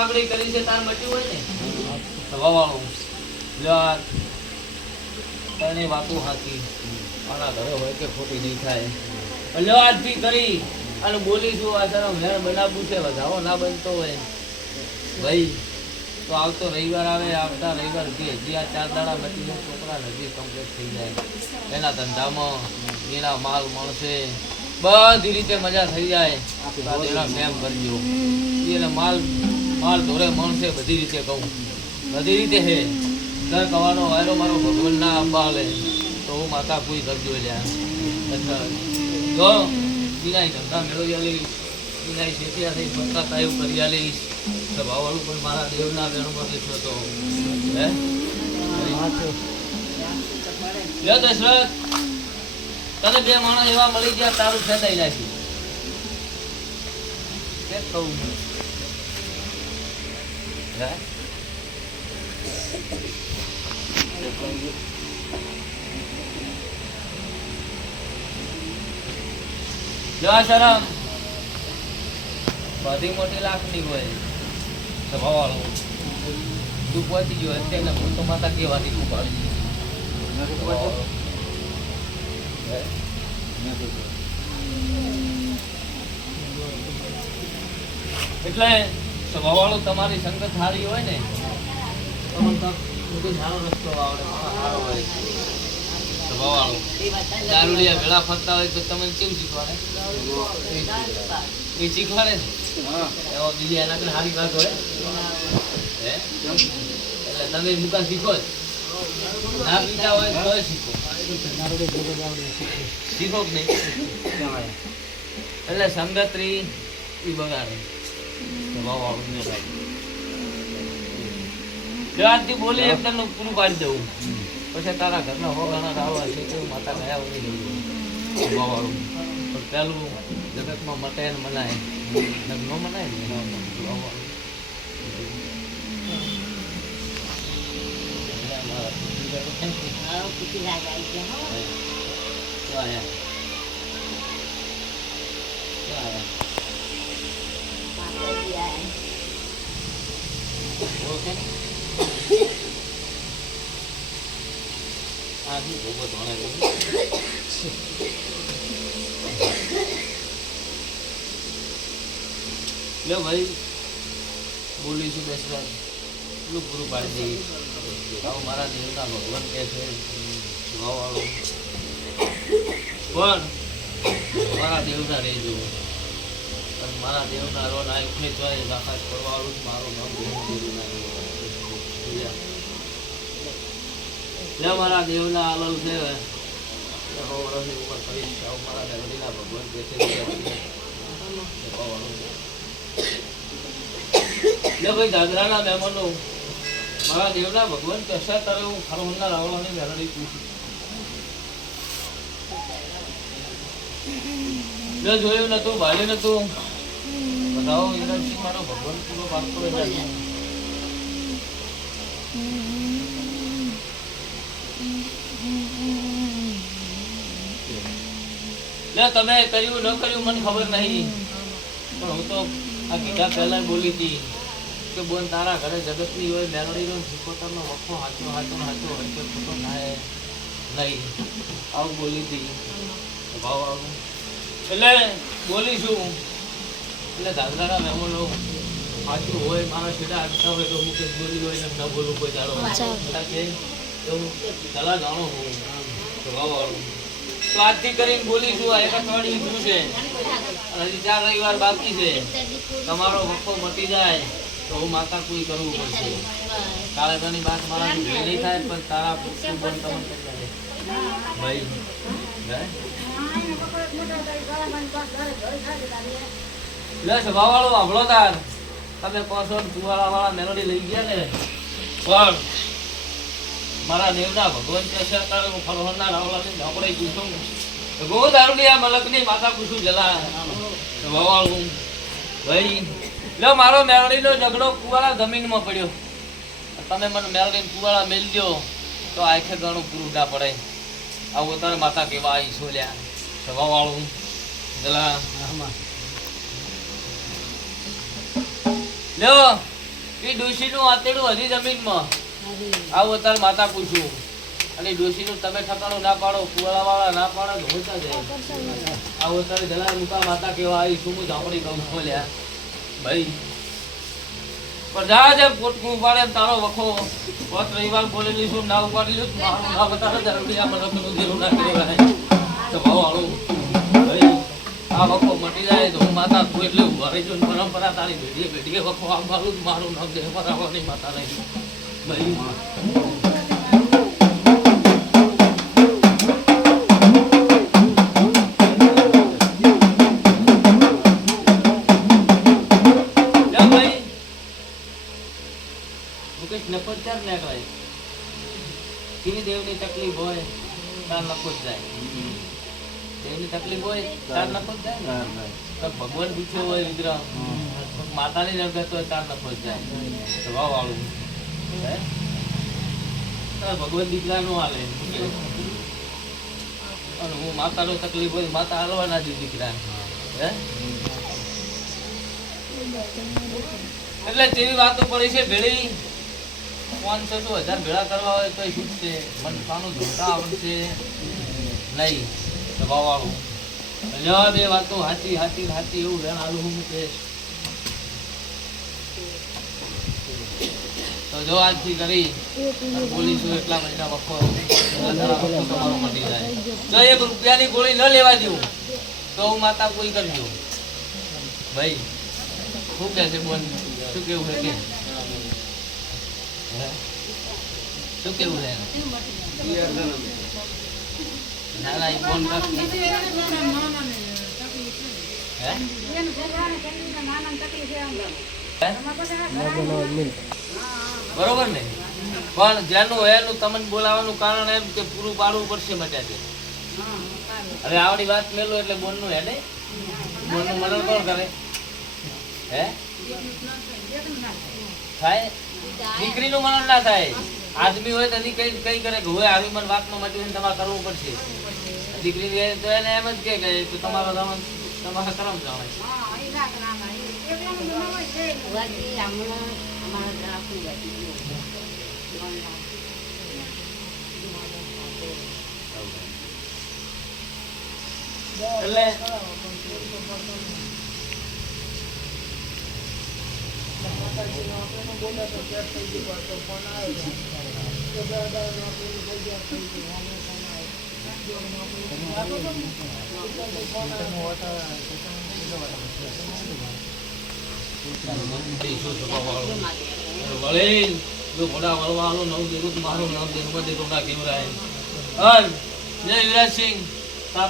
પાઘડી કરી છે તાર મટ્યું હોય ને સવાવાળું લ્યો તને વાતો હાકી આના ઘરે હોય કે ખોટી નહીં થાય લ્યો આજથી કરી અને બોલીશું આ તારો મેળ બનાવવું છે વધાવો ના બનતો હોય ભાઈ તો આવતો રવિવાર આવે આવતા રવિવાર હજી આ 4 દાડા મટી છોકરા હજી કમ્પ્લીટ થઈ જાય એના ધંધામાં એના માલ મળશે બધી રીતે મજા થઈ જાય એના મેમ કરજો એને માલ ધોરે મળશે બધી રીતે કહું બધી રીતે હે દર કવાનો વાયરો મારો ભગવાન ના અંબા લે તો હું માતા કોઈ કરજો લ્યા જો વિનાય ધંધા મેળવી આલી વિનાય શેઠિયા થઈ પત્તા તાયું કરી આલી સભાવાળું પણ મારા દેવના વેણુમાં બેઠો હતો હે લ્યો દશરથ તને 2 માણસ એવા મળી ગયા તારું ફેદાઈ નાખ્યું કે કહું હે જવા શરમ બધી મોટી લાખની હોય સભાવાળો તું પહોંચી ગયો અત્યારે હું તો માતા કેવાની તું પાડી એટલે સ્વભાવવાળું તમારી સંગત સારી હોય ને તો બધું સારો રસ્તો આવડે સારો હોય સ્વભાવવાળો દારૂડિયા ભેળા ફરતા હોય તો તમને કેવું શીખવાડે એ શીખવાડે ને એવા બીજા એના કરતા સારી વાત હોય હે એટલે તમે દુકાન શીખો જ ના પીતા હોય તો શીખો શીખો કે નહીં એટલે સંગતરી એ બગાડે આજથી બોલી એકદમ પૂરું પાડી દઉં પછી તારા ઘરના હોગાના રાવવા છે કેવું માતા ગયા વળી સ્વભાવવાળું પણ પેલું જગતમાં મટે ને મનાય ન મનાય ને સ્વભાવવાળું લો ભાઈ બોલીશું દશરથ એટલું પૂરું પાડી દઈએ આવું મારા દેવના ભગવાન કહે છે વાળો પણ મારા દેવના રહેજો મારા દેવના રો ના ઉઠે ચોય આકાશ પડવાળું મારું નામ લે મારા દેવના આલલ છે ઉપર કરીશ મારા દેવના ભગવાન કહે છે ભાઈ દાદરાના મહેમાનો મારા દેવના ભગવાન કશા તારે હું ખરોહરના રાવળાની મેળવી પૂછું જોયું નતું ભાલ્યું નતું બતાવો ઇન્દ્રસિંહ મારો ભગવાન પૂરો પાકો તમે કર્યું ન કર્યું મને ખબર નહીં પણ હું તો આ કીધા પહેલા બોલી હતી કે બોન તારા ઘરે જગતની હોય મેલોડીનો પોતાનો વખો હાચો હાચો હાચો હોય તો ખોટો થાય નહીં આવું બોલી હતી ભાવ આવું એટલે બોલીશું એટલે દાદરાના મહેમાનો સાચું હોય મારા સીધા આગતા હોય તો હું કંઈક બોલી હોય ને ન બોલું કોઈ જાણો એવું સલાહ જાણો હું ભાવવાળું તો આજથી કરીને બોલીશું આ એક અઠવાડિયું શું છે હજી 4 રવિવાર બાકી છે તમારો વખો મટી જાય તો હું માતા કોઈ કરવું પડશે કાલે તની વાત મારા નહીં થાય પણ તારા પુસ્તક બંધ તમને કરી દે ભાઈ લે સ્વભાવવાળો વાભળો તાર તમે કોસો ચુવાળાવાળા મેલોડી લઈ ગયા ને પણ મારા દેવના ભગવાન કહેશે તારે હું ફરહરના રાવલાની ઝાપડે પૂછું ગો દારૂડિયા મલકની માતા પૂછું જલા સ્વભાવવાળું ભાઈ લો મારો મેલોડીનો ઝઘડો કુવાળા જમીનમાં પડ્યો તમે મને મેલોડીને કુવાળા મેલી દો તો આખે ઘણું પૂરું ના પડે આવું તારે માતા કેવા આવી છો લ્યા સ્વભાવવાળું જલા લ્યો એ ડોશીનું આતેડું હજી જમીનમાં આવું અત્યારે માતા પૂછું અને ડોશીનું તમે ઠકાણું ના પાડો કુવાળાવાળા ના પાડો તો હોતા જાય આવું અત્યારે જલા મુકા માતા કેવા આવી શું હું ઝાપડી કહું છું લ્યા ભાઈ પણ જા જે પોટકું ઉપાડે તારો વખો પોત રવિવાર બોલેલી શું ના ઉપાડી લ્યો મારું ના બતાવે જરૂરી આ મને પેલું જેવું ના કહેવાય તો ભાવ વાળું ભાઈ આ વખો મટી જાય તો હું માતા તું એટલે ઉભા રહી છું પરંપરા તારી ભેટીએ વખો આ મારું નામ દે પરાવાની માતા નહીં ભાઈ દેવની તકલીફ હોય તાર નખો જ જાય દેવની તકલીફ હોય તાર નખો જ જાય ને ભગવાન પૂછ્યો હોય વિગ્રહ માતાની રગત હોય તાર નખો જ જાય સ્વભાવ વાળું ભગવાન દીકરા નો હાલે અને હું માતાનો તકલીફ હોય માતા હાલવાના જ દીકરા હે એટલે તેવી વાતો પડી છે ભેળી 500-1000 ભેળા કરવા હોય તો છૂટશે મનસાનું ધોતા આવડશે નહીં સ્વભાવ વાળું જવાબ એ વાતો હાચી હાચી હાચી એવું વેણ આલું હું કહેશ તો જો આજથી કરી બોલીશું એટલા મહિના વખો તમારો મટી જાય જો 1 રૂપિયાની ગોળી ન લેવા દેવું તો હું માતા કોઈ કરજો ભાઈ શું કહે છે બોલ શું કેવું છે કે શું કેવું છે ના ના ફોન કર બરોબર ને પણ જેનું હોય એનું તમને બોલાવાનું કારણ એમ કે પૂરું પાડવું પડશે મજા છે હવે આવડી વાત મેલો એટલે બોનનું હે ને બોનનું મરણ કોણ કરે હે થાય દીકરીનું મરણ ના થાય આદમી હોય તો કઈ કઈ કરે કે હોય આવી મન વાતમાં મટી તમારે કરવું પડશે દીકરી તો એને એમ જ કે તમારો તમારા કરમ જાણે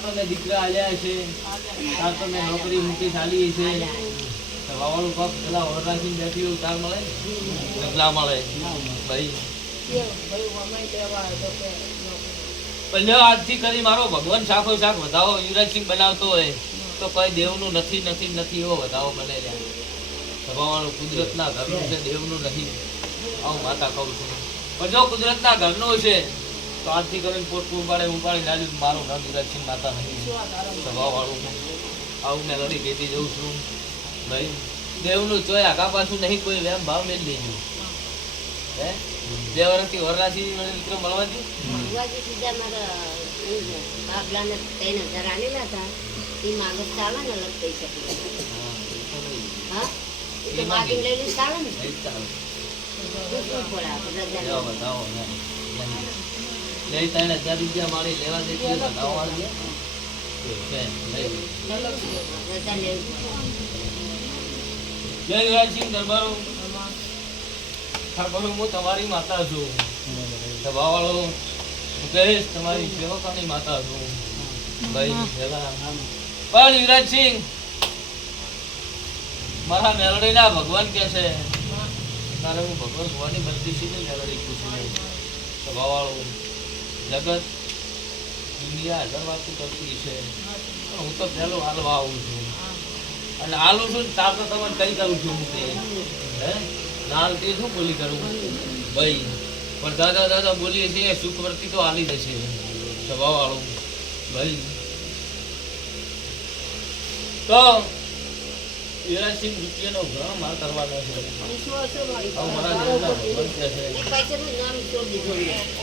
એટલે દીકરા આલ્યા છે નોકરી મૂકી ચાલી છે વાવાળું પગ પેલા ઓર રાખીને બેઠી હોય તાર મળે ડગલા મળે ભાઈ પહેલે આજથી કરી મારો ભગવાન શાખો શાક વધાવો યુવરાજસિંહ બનાવતો હોય તો કોઈ દેવનું નથી નથી નથી એવો વધાવો મને સભાવાળું કુદરતના ઘરનું છે દેવનું નહીં આવું માતા કહું છું પણ જો કુદરતના ઘરનું છે તો આજથી કરીને પોટકું ઉપાડી નાખ્યું મારું નામ યુવરાજસિંહ માતા નહીં સભાવાળું આવું મેં લડી કહેતી જઉં છું ભાઈ દેવનું ચોય આગા પાછું નહીં કોઈ વેમ ભાવ મેળ દેજો હે 2 વર્ષથી વરરાજી મિત્રો મળવા દઉં બાબલાને 3000 આલેલા હતા એ માગો ચાલે ને અલગ પૈસા હા એ માગી લઈ લે ચાલે ને લઈ 3000 રૂપિયા મારી લેવા દે બતાવો વાળી જય યુવરાજસિંહ દરબારો ઠાકોર હું તમારી માતા છું સભાવાળો મુકેશ તમારી સેવકાની માતા છું ભાઈ પણ યુવરાજસિંહ મારા મેલડીના ભગવાન કે છે તારે હું ભગવાન ભવાની બનતી છે ને મેલડી પૂછી નહીં સભાવાળો જગત દુનિયા 1000 વાતો કરતી છે હું તો પહેલો હાલવા આવું છું અને આલું છું તાર તો તમને કઈ કરું છું હું તે હે નાલ તે શું બોલી કરું ભાઈ પણ દાદા દાદા બોલીએ છીએ સુખ વર્તી તો હાલી જશે સ્વભાવ વાળું ભાઈ તો 83 રૂપિયાનો ઘણો માલ કરવાનો છે ઈ શું હશે મારી હવે મારા પાસે? જેટલા બનશે છે એક પૈસાનું નામ છોડી દીધું.